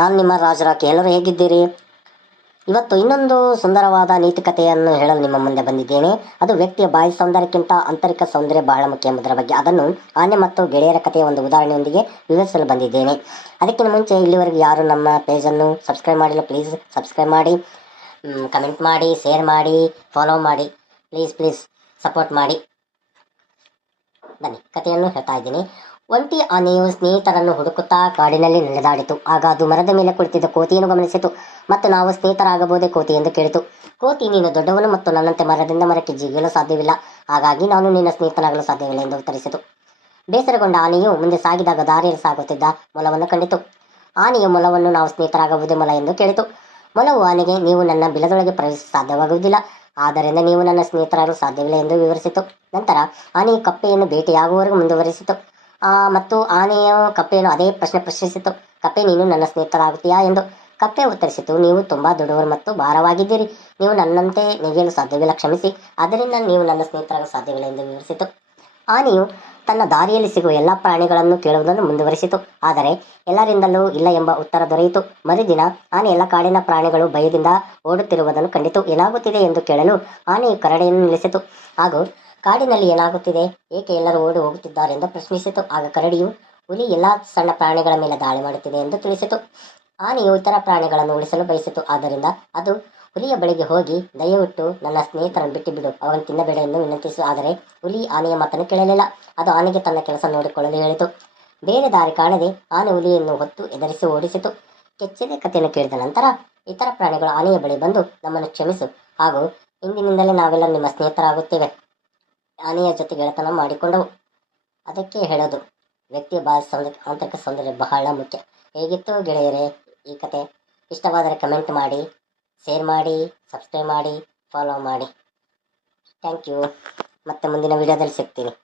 ನಾನು ನಿಮ್ಮ ರಾಜರಾಕಿ. ಎಲ್ಲರೂ ಹೇಗಿದ್ದೀರಿ? ಇವತ್ತು ಇನ್ನೊಂದು ಸುಂದರವಾದ ನೀತಿಕತೆಯನ್ನು ಹೇಳಲು ನಿಮ್ಮ ಮುಂದೆ ಬಂದಿದ್ದೇನೆ. ಅದು ವ್ಯಕ್ತಿಯ ಬಾಹ್ಯ ಸೌಂದರ್ಯಕ್ಕಿಂತ ಆಂತರಿಕ ಸೌಂದರ್ಯ ಬಹಳ ಮುಖ್ಯ ಎಂಬುದರ ಬಗ್ಗೆ. ಅದನ್ನು ಆನೆ ಮತ್ತು ಗೆಳೆಯರ ಕಥೆಯ ಒಂದು ಉದಾಹರಣೆಯೊಂದಿಗೆ ವಿವರಿಸಲು ಬಂದಿದ್ದೇನೆ. ಅದಕ್ಕಿಂತ ಮುಂಚೆ ಇಲ್ಲಿವರೆಗೂ ಯಾರು ನಮ್ಮ ಪೇಜನ್ನು ಸಬ್ಸ್ಕ್ರೈಬ್ ಮಾಡಿಲ್ಲ, ಪ್ಲೀಸ್ ಸಬ್ಸ್ಕ್ರೈಬ್ ಮಾಡಿ, ಕಮೆಂಟ್ ಮಾಡಿ, ಶೇರ್ ಮಾಡಿ, ಫಾಲೋ ಮಾಡಿ, ಪ್ಲೀಸ್ ಸಪೋರ್ಟ್ ಮಾಡಿ. ಬನ್ನಿ ಕಥೆಯನ್ನು ಹೇಳ್ತಾ ಇದ್ದೀನಿ. ಒಂಟಿ ಆನೆಯು ಸ್ನೇಹಿತರನ್ನು ಹುಡುಕುತ್ತಾ ಕಾಡಿನಲ್ಲಿ ನಡೆದಾಡಿತು. ಆಗ ಅದು ಮರದ ಮೇಲೆ ಕುಳಿತಿದ್ದ ಕೋತಿಯನ್ನು ಗಮನಿಸಿತು ಮತ್ತು ನಾವು ಸ್ನೇಹಿತರಾಗಬಹುದೇ ಕೋತಿ ಎಂದು ಕೇಳಿತು. ಕೋತಿ, ನೀನು ದೊಡ್ಡವನು ಮತ್ತು ನನ್ನಂತೆ ಮರದಿಂದ ಮರಕ್ಕೆ ಜಿಗಿಯಲು ಸಾಧ್ಯವಿಲ್ಲ, ಹಾಗಾಗಿ ನಾನು ನಿನ್ನ ಸ್ನೇಹಿತನಾಗಲು ಸಾಧ್ಯವಿಲ್ಲ ಎಂದು ಉತ್ತರಿಸಿತು. ಬೇಸರಗೊಂಡ ಆನೆಯು ಮುಂದೆ ಸಾಗಿದಾಗ ದಾರಿಯಲ್ಲಿ ಸಾಗುತ್ತಿದ್ದ ಮೊಲವನ್ನು ಕಂಡಿತು. ಆನೆಯು ಮೊಲವನ್ನು, ನಾವು ಸ್ನೇಹಿತರಾಗಬಹುದೇ ಮೊಲ ಎಂದು ಕೇಳಿತು. ಮೊಲವು ಆನೆಗೆ, ನೀವು ನನ್ನ ಬಿಲದೊಳಗೆ ಪ್ರವೇಶಿಸಲು ಸಾಧ್ಯವಾಗುವುದಿಲ್ಲ, ಆದ್ದರಿಂದ ನೀವು ನನ್ನ ಸ್ನೇಹಿತರಾಗಲು ಸಾಧ್ಯವಿಲ್ಲ ಎಂದು ವಿವರಿಸಿತು. ನಂತರ ಆನೆಯು ಕಪ್ಪೆಯನ್ನು ಭೇಟಿಯಾಗುವವರೆಗೂ ಮುಂದುವರಿಸಿತು ಮತ್ತು ಆನೆಯು ಕಪ್ಪೆಯನ್ನು ಅದೇ ಪ್ರಶ್ನಿಸಿತು. ಕಪ್ಪೆ, ನೀನು ನನ್ನ ಸ್ನೇಹಿತರಾಗುತ್ತೀಯಾ ಎಂದು. ಕಪ್ಪೆ ಉತ್ತರಿಸಿತು, ನೀವು ತುಂಬಾ ದೊಡ್ಡವರು ಮತ್ತು ಭಾರವಾಗಿದ್ದೀರಿ, ನೀವು ನನ್ನಂತೆ ನೆಗೆಯಲು ಸಾಧ್ಯವಿಲ್ಲ, ಕ್ಷಮಿಸಿ, ಆದ್ದರಿಂದ ನೀವು ನನ್ನ ಸ್ನೇಹಿತರಾಗಲು ಸಾಧ್ಯವಿಲ್ಲ ಎಂದು ವಿವರಿಸಿತು. ಆನೆಯು ತನ್ನ ದಾರಿಯಲ್ಲಿ ಸಿಗುವ ಎಲ್ಲ ಪ್ರಾಣಿಗಳನ್ನು ಕೇಳುವುದನ್ನು ಮುಂದುವರಿಸಿತು, ಆದರೆ ಎಲ್ಲರಿಂದಲೂ ಇಲ್ಲ ಎಂಬ ಉತ್ತರ ದೊರೆಯಿತು. ಮರುದಿನ ಆನೆ ಎಲ್ಲ ಕಾಡಿನ ಪ್ರಾಣಿಗಳು ಭಯದಿಂದ ಓಡುತ್ತಿರುವುದನ್ನು ಕಂಡಿತು. ಏನಾಗುತ್ತಿದೆ ಎಂದು ಕೇಳಲು ಆನೆಯು ಕರಡಿಯನ್ನು ನಿಲ್ಲಿಸಿತು ಹಾಗೂ ಕಾಡಿನಲ್ಲಿ ಏನಾಗುತ್ತಿದೆ, ಏಕೆ ಎಲ್ಲರೂ ಓಡಿ ಹೋಗುತ್ತಿದ್ದಾರೆ ಎಂದು ಪ್ರಶ್ನಿಸಿತು. ಆಗ ಕರಡಿಯು, ಹುಲಿ ಎಲ್ಲ ಸಣ್ಣ ಪ್ರಾಣಿಗಳ ಮೇಲೆ ದಾಳಿ ಮಾಡುತ್ತಿದೆ ಎಂದು ತಿಳಿಸಿತು. ಆನೆಯು ಇತರ ಪ್ರಾಣಿಗಳನ್ನು ಉಳಿಸಲು ಬಯಸಿತು, ಆದ್ದರಿಂದ ಅದು ಹುಲಿಯ ಬಳಿಗೆ ಹೋಗಿ, ದಯವಿಟ್ಟು ನನ್ನ ಸ್ನೇಹಿತರನ್ನು ಬಿಟ್ಟುಬಿಡು, ಅವನು ತಿನ್ನಬೇಡ ಎಂದು ವಿನಂತಿಸಿತು. ಆದರೆ ಹುಲಿ ಆನೆಯ ಮಾತನ್ನು ಕೇಳಲಿಲ್ಲ. ಅದು ಆನೆಗೆ ತನ್ನ ಕೆಲಸ ನೋಡಿಕೊಳ್ಳಲು ಹೇಳಿತು. ಬೇರೆ ದಾರಿ ಕಾಣದೆ ಆನೆ ಹುಲಿಯನ್ನು ಹೊತ್ತು ಎದುರಿಸಿ ಓಡಿಸಿತು. ಕೆಚ್ಚದೆ ಕಥೆಯನ್ನು ಕೇಳಿದ ನಂತರ ಇತರ ಪ್ರಾಣಿಗಳು ಆನೆಯ ಬಳಿ ಬಂದು, ನಮ್ಮನ್ನು ಕ್ಷಮಿಸು ಹಾಗೂ ಇಂದಿನಿಂದಲೇ ನಾವೆಲ್ಲ ನಿಮ್ಮ ಸ್ನೇಹಿತರಾಗುತ್ತೇವೆ ಆನೆಯ ಜೊತೆ ಗೆಳೆತನ ಮಾಡಿಕೊಂಡವು. ಅದಕ್ಕೆ ಹೇಳೋದು, ವ್ಯಕ್ತಿಯ ಬಾಹ್ಯ ಆಂತರಿಕ ಸೌಂದರ್ಯ ಬಹಳ ಮುಖ್ಯ. ಹೇಗಿತ್ತು ಗೆಳೆಯರೇ ಈ ಕತೆ? ಇಷ್ಟವಾದರೆ ಕಮೆಂಟ್ ಮಾಡಿ, ಶೇರ್ ಮಾಡಿ, ಸಬ್ಸ್ಕ್ರೈಬ್ ಮಾಡಿ, ಫಾಲೋ ಮಾಡಿ. Thank you. ಮತ್ತೆ ಮುಂದಿನ ವಿಡಿಯೋದಲ್ಲಿ ಸಿಗ್ತೀನಿ.